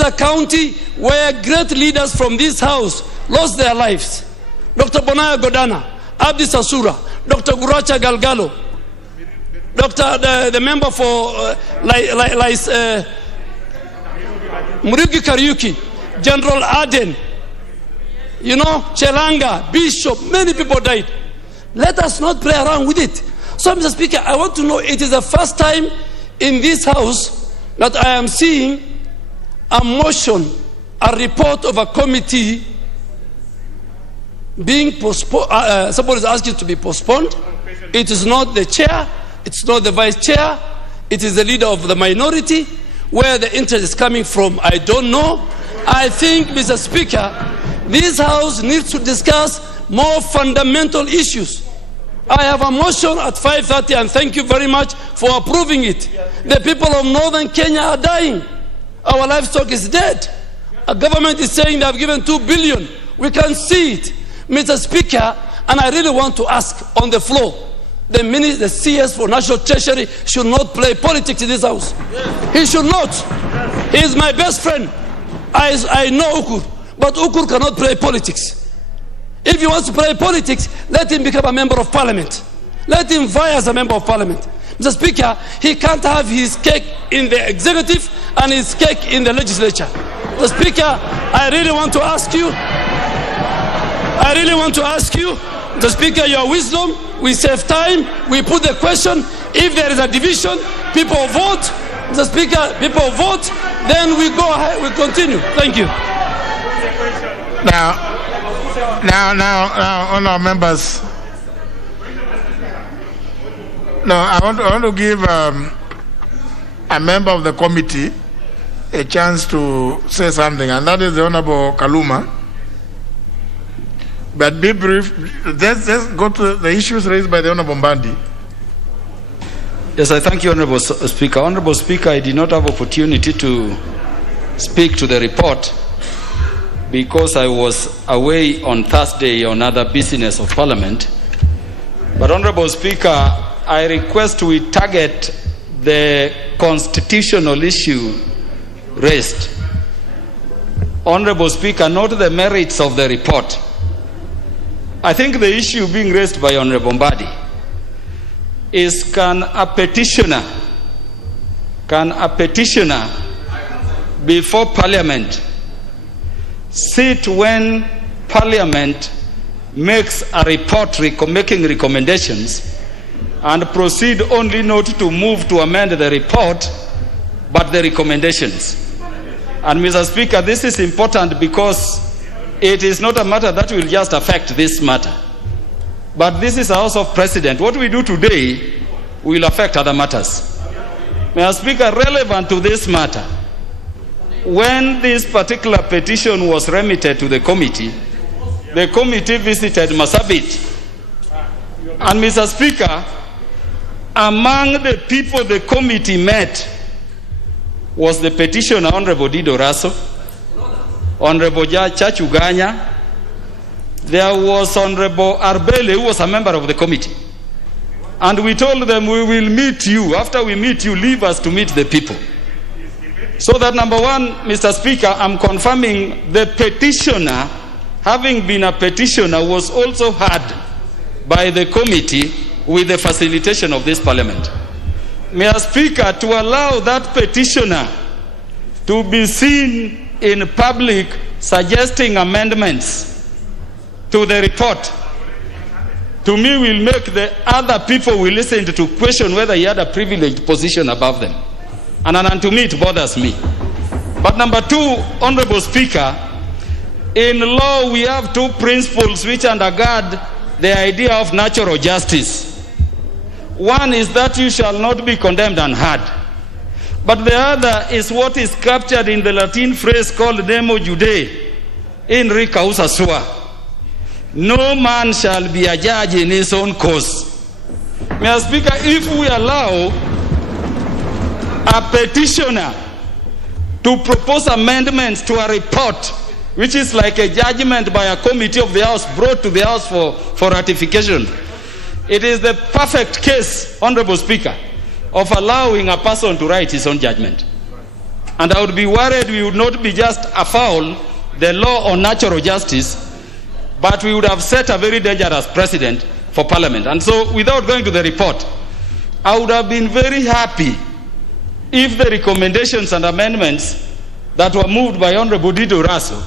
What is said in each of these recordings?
is a county where great leaders from this house lost their lives. Dr. Bonaya Godana, Abdi Sasura, Dr. Guracha Galgalo, the member for Murigi Kariuki, General Aden, Chelanga, Bishop, many people died. Let us not play around with it. So, Mr. Speaker, I want to know, it is the first time in this house that I am seeing a motion, a report of a committee being postponed. Somebody is asking to be postponed. It is not the chair, it's not the vice chair, it is the leader of the minority. Where the interest is coming from, I don't know. I think, Mr. Speaker, this house needs to discuss more fundamental issues. I have a motion at 5:30, and thank you very much for approving it. The people of northern Kenya are dying. Our livestock is dead. Our government is saying they have given 2 billion. We can see it, Mr. Speaker, and I really want to ask on the floor, the CS for National Treasury should not play politics in this house. He should not. He is my best friend. I know Ukur, but Ukur cannot play politics. If he wants to play politics, let him become a member of parliament. Let him vie as a member of parliament. Mr. Speaker, he can't have his cake in the executive and his cake in the legislature. Mr. Speaker, I really want to ask you, Mr. Speaker, your wisdom, we save time, we put the question, if there is a division, people vote. Mr. Speaker, people vote, then we go ahead, we continue. Thank you. Now, honourable members. No, I want to give a member of the committee a chance to say something, and that is the Honourable Kaluma. But be brief. Let's go to the issues raised by the Honourable Mbandi. Yes, I thank you, Honourable Speaker. Honourable Speaker, I did not have opportunity to speak to the report because I was away on Thursday on other business of Parliament. But Honourable Speaker, I request we target the constitutional issue raised. Honourable Speaker, note the merits of the report. I think the issue being raised by Honourable Mbadi is can a petitioner before Parliament sit when Parliament makes a report making recommendations and proceed only not to move to amend the report but the recommendations. And Mr. Speaker, this is important because it is not a matter that will just affect this matter, but this is a House of President. What we do today will affect other matters. Mr. Speaker, relevant to this matter, when this particular petition was remitted to the committee visited Masabit. And Mr. Speaker, among the people the committee met was the petitioner, Honorable Dido Raso, Honorable Chachu Ganya. There was Honorable Arbele, who was a member of the committee. And we told them, we will meet you. After we meet you, leave us to meet the people. So that, number one, Mr. Speaker, I'm confirming the petitioner, having been a petitioner, was also heard by the committee with the facilitation of this Parliament. Mr. Speaker, to allow that petitioner to be seen in public suggesting amendments to the report, to me will make the other people we listened to question whether he had a privileged position above them. And to me it bothers me. But number two, Honorable Speaker, in law we have two principles which undergird the idea of natural justice. One is that you shall not be condemned unheard. But the other is what is captured in the Latin phrase called Nemo Judae, in re causa sua. No man shall be a judge in his own cause. Mr. Speaker, if we allow a petitioner to propose amendments to a report, which is like a judgment by a committee of the House brought to the House for ratification, it is the perfect case, Honorable Speaker, of allowing a person to write his own judgment. And I would be worried we would not be just afoul the law on natural justice, but we would have set a very dangerous precedent for Parliament. And so, without going to the report, I would have been very happy if the recommendations and amendments that were moved by Honorable Dido Raso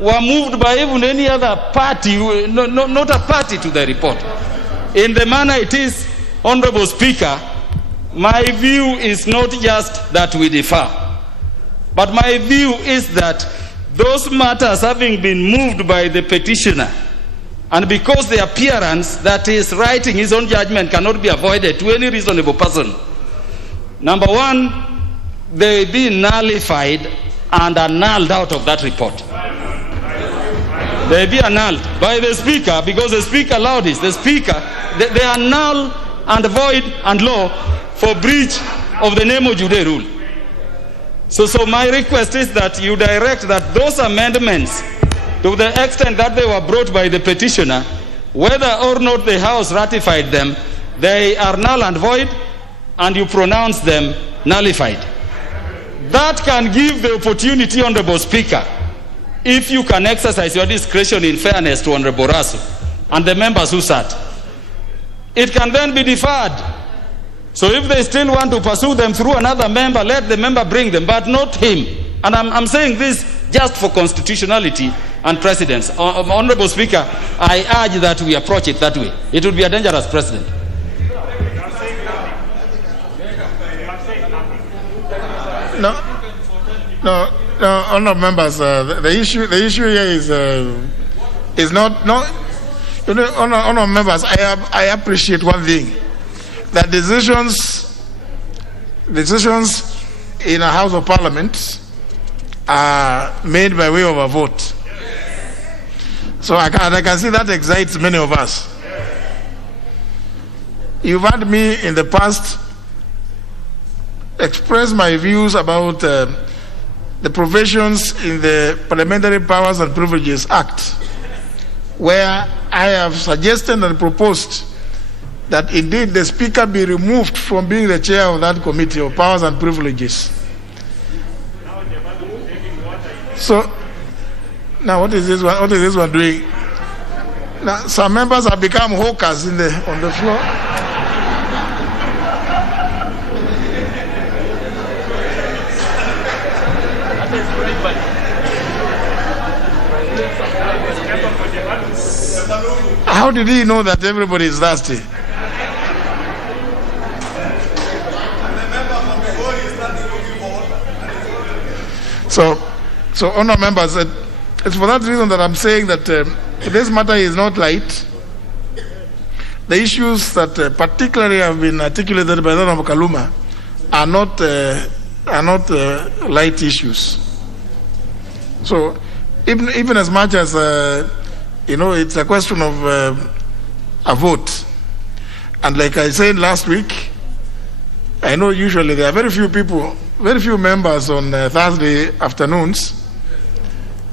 were moved by even any other party, not a party to the report. In the manner it is, Honorable Speaker, my view is not just that we differ, but my view is that those matters having been moved by the petitioner, and because the appearance that is writing his own judgment cannot be avoided to any reasonable person, number one, they be nullified and annulled out of that report. They be annulled by the Speaker, because the Speaker allowed this. The Speaker, they are null and void and law for breach of the Nemo Jude rule. So my request is that you direct that those amendments, to the extent that they were brought by the petitioner, whether or not the House ratified them, they are null and void, and you pronounce them nullified. That can give the opportunity, Honorable Speaker, if you can exercise your discretion in fairness to Honorable Raso and the members who sat. It can then be deferred. So if they still want to pursue them through another member, let the member bring them, but not him. And I'm saying this just for constitutionality and precedence. Honorable Speaker, I urge that we approach it that way. It would be a dangerous precedent. No, honourable members. The issue here is not. You know, honourable members. I appreciate one thing, that decisions in a House of Parliament are made by way of a vote. So I can see that excites many of us. You've had me in the past express my views about the provisions in the Parliamentary Powers and Privileges Act, where I have suggested and proposed that indeed the Speaker be removed from being the chair of that committee of powers and privileges. So now what is this one doing? Now some members have become hawkers on the floor. How did he know that everybody is thirsty? So honour members, it's for that reason that I'm saying that this matter is not light. The issues that particularly have been articulated by Honourable Kaluma are not light issues. So even as much as it's a question of a vote, and like I said last week, I know usually there are very few members on Thursday afternoons,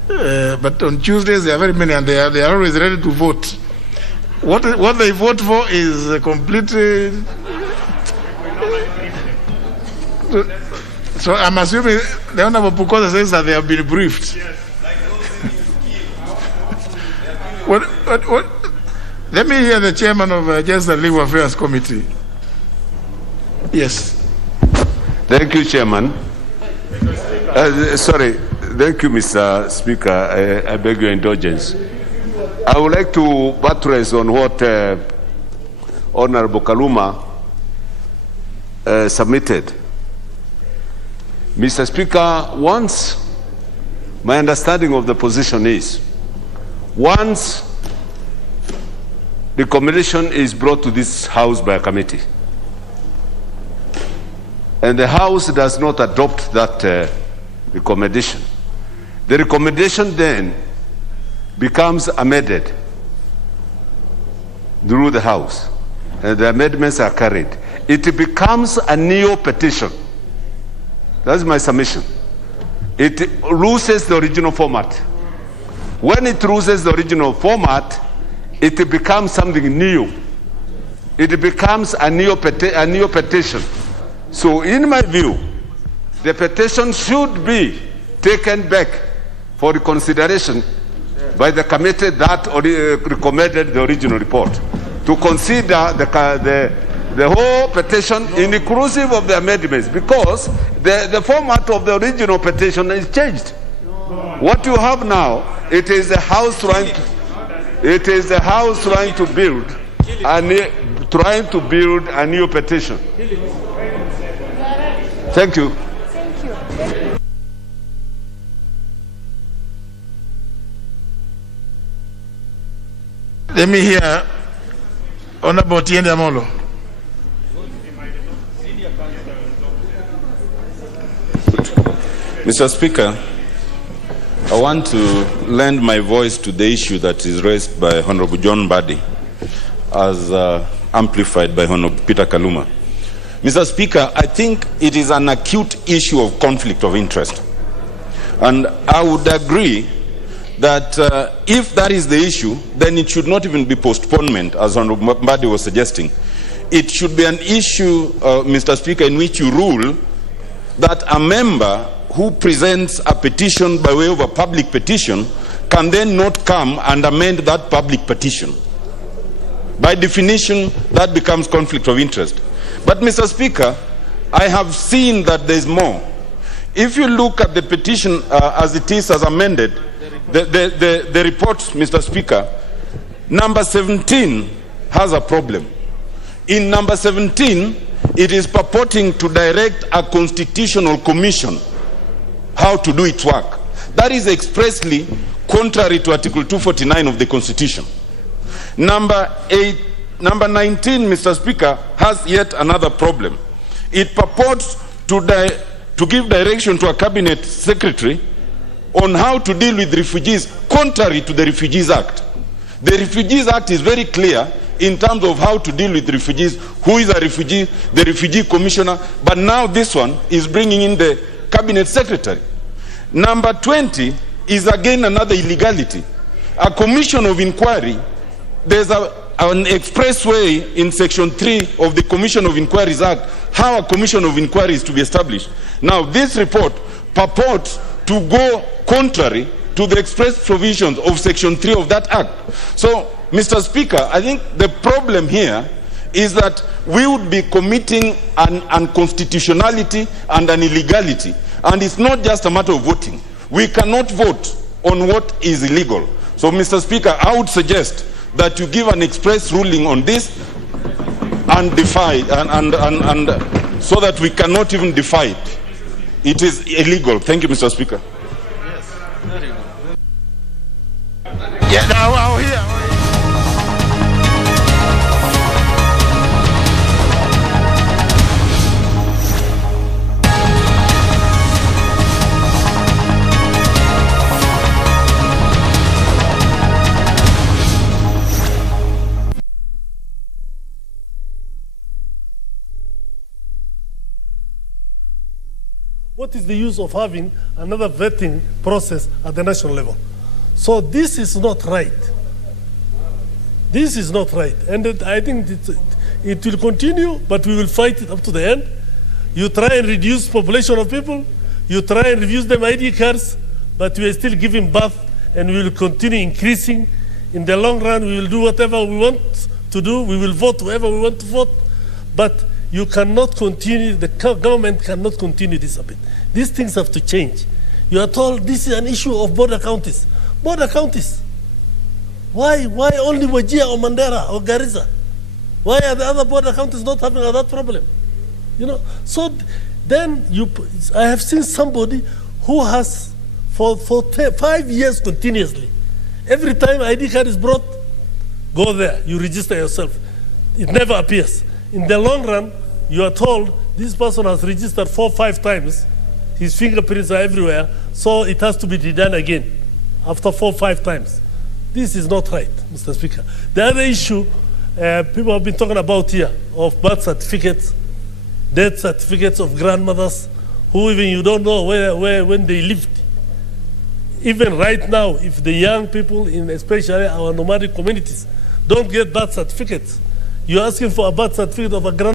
but on Tuesdays there are very many, and they are always ready to vote. What they vote for is completely. So I'm assuming the Honourable Pukosa says that they have been briefed. What? Let me hear the chairman of Justice and Legal Affairs Committee. Yes. Thank you, Chairman. Thank you, Mr. Speaker. I beg your indulgence. I would like to buttress on what Honorable Kaluma submitted. Mr. Speaker, my understanding of the position is, once the recommendation is brought to this House by a committee, and the House does not adopt that recommendation, the recommendation then becomes amended through the House, and the amendments are carried. It becomes a new petition. That's my submission. It loses the original format. When it loses the original format, it becomes something new. It becomes a new petition. So in my view, the petition should be taken back for reconsideration by the committee that recommended the original report, to consider the whole petition inclusive of the amendments, because the format of the original petition is changed. What you have now, it is the House trying to build a new petition. Thank you. Let me hear Honorable Tiende Amolo. Mr. Speaker, I want to lend my voice to the issue that is raised by Honorable John Mbadi, as amplified by Honorable Peter Kaluma. Mr. Speaker, I think it is an acute issue of conflict of interest. And I would agree that if that is the issue, then it should not even be postponement, as Honorable Mbadi was suggesting. It should be an issue, Mr. Speaker, in which you rule that a member who presents a petition by way of a public petition can then not come and amend that public petition. By definition, that becomes conflict of interest. But, Mr. Speaker, I have seen that there is more. If you look at the petition as it is, as amended, the report, Mr. Speaker, number 17 has a problem. In number 17, it is purporting to direct a constitutional commission how to do its work. That is expressly contrary to Article 249 of the Constitution. Number 19, Mr. Speaker, has yet another problem. It purports to give direction to a cabinet secretary on how to deal with refugees, contrary to the Refugees Act. The Refugees Act is very clear in terms of how to deal with refugees, who is a refugee, the refugee commissioner, but now this one is bringing in the cabinet secretary. Number 20 is again another illegality. A commission of inquiry, there's an express way in Section 3 of the Commission of Inquiries Act how a commission of inquiry is to be established. Now, this report purports to go contrary to the express provisions of Section 3 of that Act. So, Mr. Speaker, I think the problem here is that we would be committing an unconstitutionality and an illegality. And it's not just a matter of voting. We cannot vote on what is illegal. So, Mr. Speaker, I would suggest that you give an express ruling on this and defy, and so that we cannot even defy it. It is illegal. Thank you, Mr. Speaker. Yes. Very good. Yeah, now I'll hear. What is the use of having another vetting process at the national level? So this is not right. This is not right. And I think it will continue, but we will fight it up to the end. You try and reduce population of people, you try and reduce them ID cards, but we are still giving birth, and we will continue increasing. In the long run, we will do whatever we want to do. We will vote whoever we want to vote. But you cannot continue, the government cannot continue this a bit. These things have to change. You are told this is an issue of border counties. Border counties. Why only Wajir or Mandera or Garissa? Why are the other border counties not having that problem? You know, so then I have seen somebody who has for 5 years continuously. Every time ID card is brought, go there, you register yourself. It never appears. In the long run, you are told this person has registered 4 or 5 times. His fingerprints are everywhere, so it has to be redone again after 4 or 5 times. This is not right, Mr. Speaker. The other issue people have been talking about here of birth certificates, death certificates of grandmothers who even you don't know when they lived. Even right now, if the young people, in especially our nomadic communities, don't get birth certificates, you're asking for a birth certificate of a grandmother.